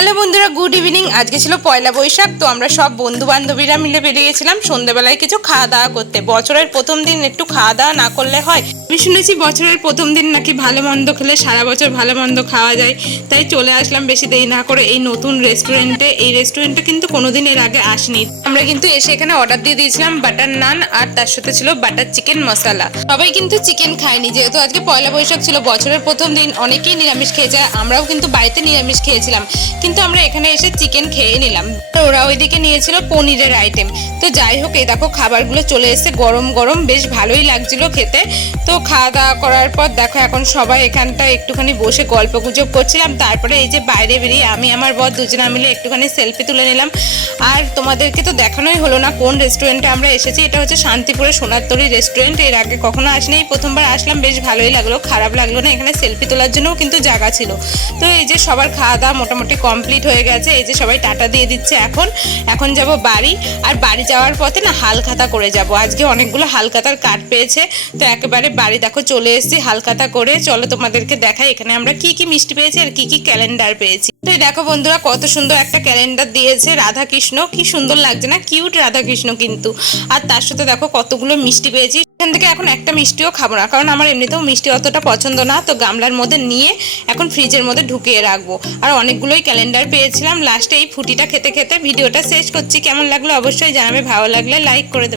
Hello বন্ধুরা, good evening. আজকে ছিল পয়লা বৈশাখ, তো আমরা সব বন্ধু বান্ধবীরা মিলে বেরিয়েছিলাম সন্ধ্যেবেলায় কিছু খাওয়া দাওয়া করতে। বছরের প্রথম দিন একটু খাওয়া দাওয়া না করলে হয়? আমি শুনেছি বছরের প্রথম দিন নাকি ভালো মন্দ খেলে সারা বছর ভালো মন্দ খাওয়া যায়। তাই চলে আসলাম বেশি দেরি না করে এই নতুন রেস্টুরেন্টে। এই রেস্টুরেন্টে কিন্তু কোনোদিন এর আগে আসিনি। আমরা কিন্তু এসে এখানে অর্ডার দিয়ে দিয়েছিলাম বাটার নান, আর তার সাথে ছিল বাটার চিকেন মশলা। সবাই কিন্তু চিকেন খায়নি, যেহেতু আজকে পয়লা বৈশাখ ছিল, বছরের প্রথম দিন, অনেকেই নিরামিষ খেয়ে যায়। আমরাও কিন্তু বাড়িতে নিরামিষ খেয়েছিলাম, কিন্তু আমরা এখানে এসে চিকেন খেয়ে নিলাম। ওরা ওইদিকে নিয়েছিল পনিরের আইটেম। তো যাই হোক, এই দেখো খাবারগুলো চলে এসেছে গরম গরম, বেশ ভালোই লাগছিল খেতে। তো খাওয়া দাওয়া করার পর দেখো এখন সবাই এখানটা একটুখানি বসে গল্প গুজব করছিলাম। তারপরে এই যে বাইরে বেরিয়ে আমি আমার বর দুজনা মিলে একটুখানি সেলফি তুলে নিলাম। আর তোমাদেরকে তো দেখানোই হলো না কোন রেস্টুরেন্টে আমরা এসেছি। এটা হচ্ছে শান্তিপুরের সোনারতরী রেস্টুরেন্ট। এর আগে কখনো আসিনি, প্রথমবার আসলাম, বেশ ভালোই লাগলো, খারাপ লাগলো না। এখানে সেলফি তোলার জন্যও কিন্তু জায়গা ছিল। তো এই যে সবার খাওয়া দাওয়া মোটামুটি কমপ্লিট হয়ে গেছে। এই যে সবাই টাটা দিয়ে দিচ্ছে। এখন যাব বাড়ি। আর বাড়ি যাওয়ার পথে না হালখাতা করে যাব। আজকে অনেকগুলো হালখাতার কার্ড পেয়েছে, তো একেবারে বাড়ি দেখো চলে এসেছি হালখাতা করে। চলো তোমাদেরকে দেখাই এখানে আমরা কি কি মিষ্টি পেয়েছি আর কি কি ক্যালেন্ডার পেয়েছি। তো দেখো বন্ধুরা, কত সুন্দর একটা ক্যালেন্ডার দিয়েছে রাধাকৃষ্ণ, কি সুন্দর লাগছে না? কিউট রাধাকৃষ্ণ কিন্তু। আর তার সাথে দেখো কতগুলো মিষ্টি পেয়েছি। এখান থেকে এখন একটা মিষ্টিও খাবো না, কারণ আমার এমনিতেও মিষ্টি অতটা পছন্দ না। তো গামলার মধ্যে নিয়ে এখন ফ্রিজের মধ্যে ঢুকিয়ে রাখবো। আর অনেকগুলোই ক্যালেন্ডার পেয়েছিলাম। লাস্টে এই ফুটিটা খেতে খেতে ভিডিওটা শেষ করছি। কেমন লাগলো অবশ্যই জানাবে, ভালো লাগলে লাইক করে দেবে।